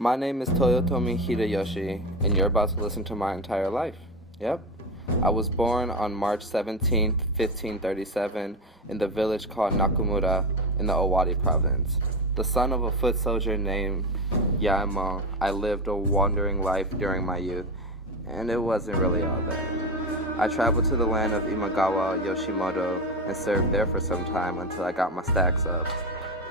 My name is Toyotomi Hideyoshi, and you're about to listen to my entire life. Yep. I was born on March 17th, 1537, in the village called Nakamura in the Owari province. The son of a foot soldier named Yaemon, I lived a wandering life during my youth, and it wasn't really all that. I traveled to the land of Imagawa Yoshimoto and served there for some time until I got my stacks up.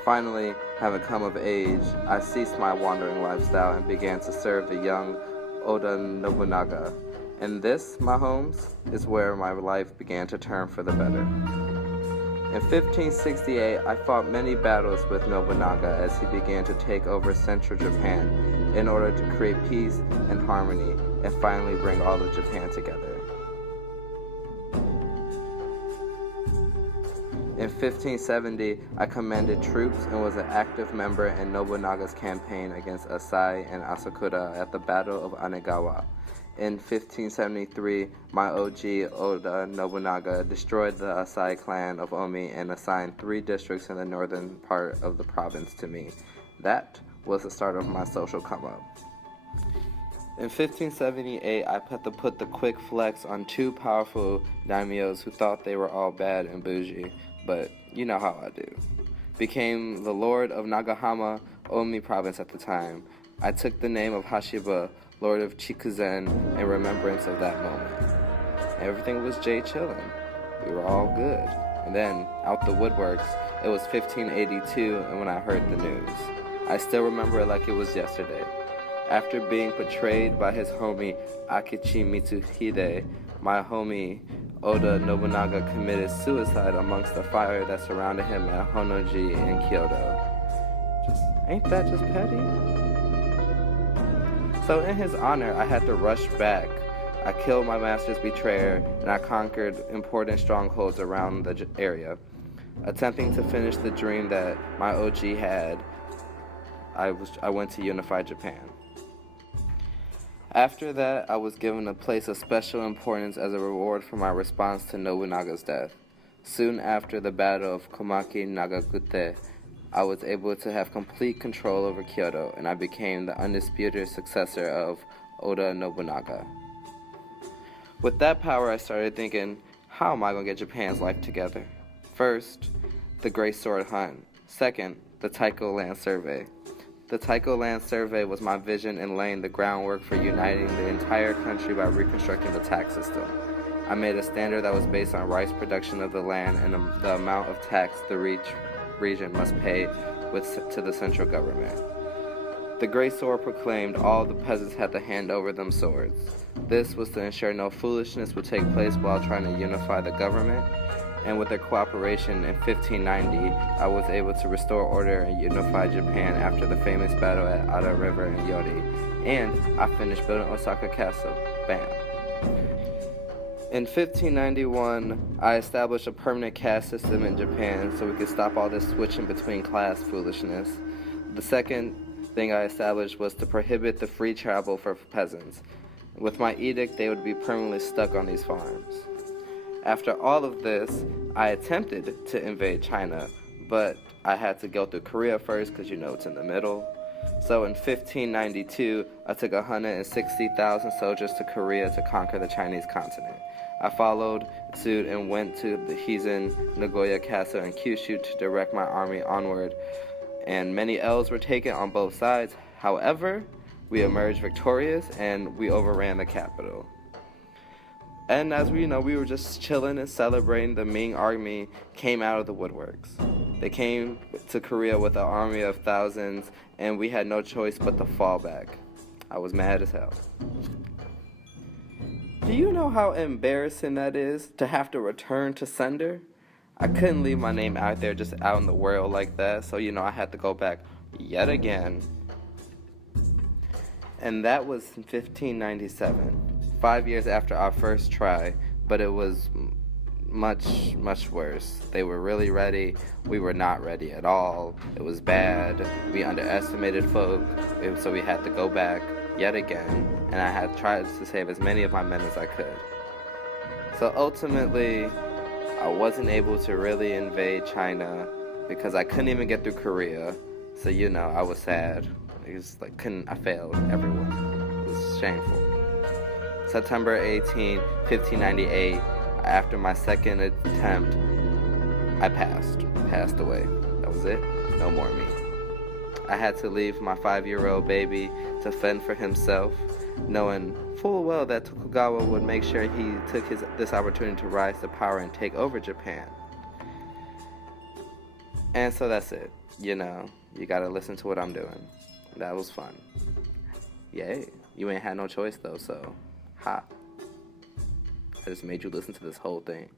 Finally, having come of age, I ceased my wandering lifestyle and began to serve the young Oda Nobunaga. And this, my homes, is where my life began to turn for the better. In 1568, I fought many battles with Nobunaga as he began to take over central Japan in order to create peace and harmony and finally bring all of Japan together. In 1570, I commanded troops and was an active member in Nobunaga's campaign against Asai and Asakura at the Battle of Anegawa. In 1573, my OG Oda Nobunaga destroyed the Asai clan of Omi and assigned 3 districts in the northern part of the province to me. That was the start of my social come-up. In 1578, I put the quick flex on 2 powerful daimyos who thought they were all bad and bougie, but you know how I do. Became the Lord of Nagahama, Omi province at the time. I took the name of Hashiba, Lord of Chikuzen, in remembrance of that moment. Everything was chillin'. We were all good. And then, out the woodworks, it was 1582, and when I heard the news. I still remember it like it was yesterday. After being betrayed by his homie Akechi Mitsuhide, my homie Oda Nobunaga committed suicide amongst the fire that surrounded him at Honnoji in Kyoto. Ain't that just petty? So in his honor, I had to rush back. I killed my master's betrayer, and I conquered important strongholds around the area. Attempting to finish the dream that my OG had, I went to unify Japan. After that, I was given a place of special importance as a reward for my response to Nobunaga's death. Soon after the Battle of Komaki Nagakute, I was able to have complete control over Kyoto, and I became the undisputed successor of Oda Nobunaga. With that power, I started thinking, how am I going to get Japan's life together? First, the Great Sword Hunt. Second, the ThoughtCo Land Survey. The ThoughtCo Land Survey was my vision in laying the groundwork for uniting the entire country by reconstructing the tax system. I made a standard that was based on rice production of the land and the amount of tax the region must pay to the central government. The Great Sword proclaimed all the peasants had to hand over them swords. This was to ensure no foolishness would take place while trying to unify the government. And with their cooperation in 1590, I was able to restore order and unify Japan after the famous battle at Ada River in Yori. And I finished building Osaka Castle. Bam. In 1591, I established a permanent caste system in Japan so we could stop all this switching between class foolishness. The second thing I established was to prohibit the free travel for peasants. With my edict, they would be permanently stuck on these farms. After all of this, I attempted to invade China, but I had to go through Korea first because it's in the middle. So in 1592, I took 160,000 soldiers to Korea to conquer the Chinese continent. I followed suit and went to the Hizen Nagoya Castle in Kyushu to direct my army onward, and many L's were taken on both sides. However, we emerged victorious and we overran the capital. And as we were just chilling and celebrating, the Ming army came out of the woodworks. They came to Korea with an army of thousands, and we had no choice but to fall back. I was mad as hell. Do you know how embarrassing that is, to have to return to sender? I couldn't leave my name out there just out in the world like that, so I had to go back yet again. And that was in 1597. 5 years after our first try, but it was much, much worse. They were really ready. We were not ready at all. It was bad. We underestimated folk, so we had to go back yet again, and I had tried to save as many of my men as I could. So ultimately, I wasn't able to really invade China because I couldn't even get through Korea, so I was sad. I failed everyone. It was shameful. September 18, 1598, after my second attempt, I passed away. That was it. No more me. I had to leave my 5-year-old baby to fend for himself, knowing full well that Tokugawa would make sure he took this opportunity to rise to power and take over Japan. And so that's it. You gotta listen to what I'm doing. That was fun. Yay. You ain't had no choice though, so ha. I just made you listen to this whole thing.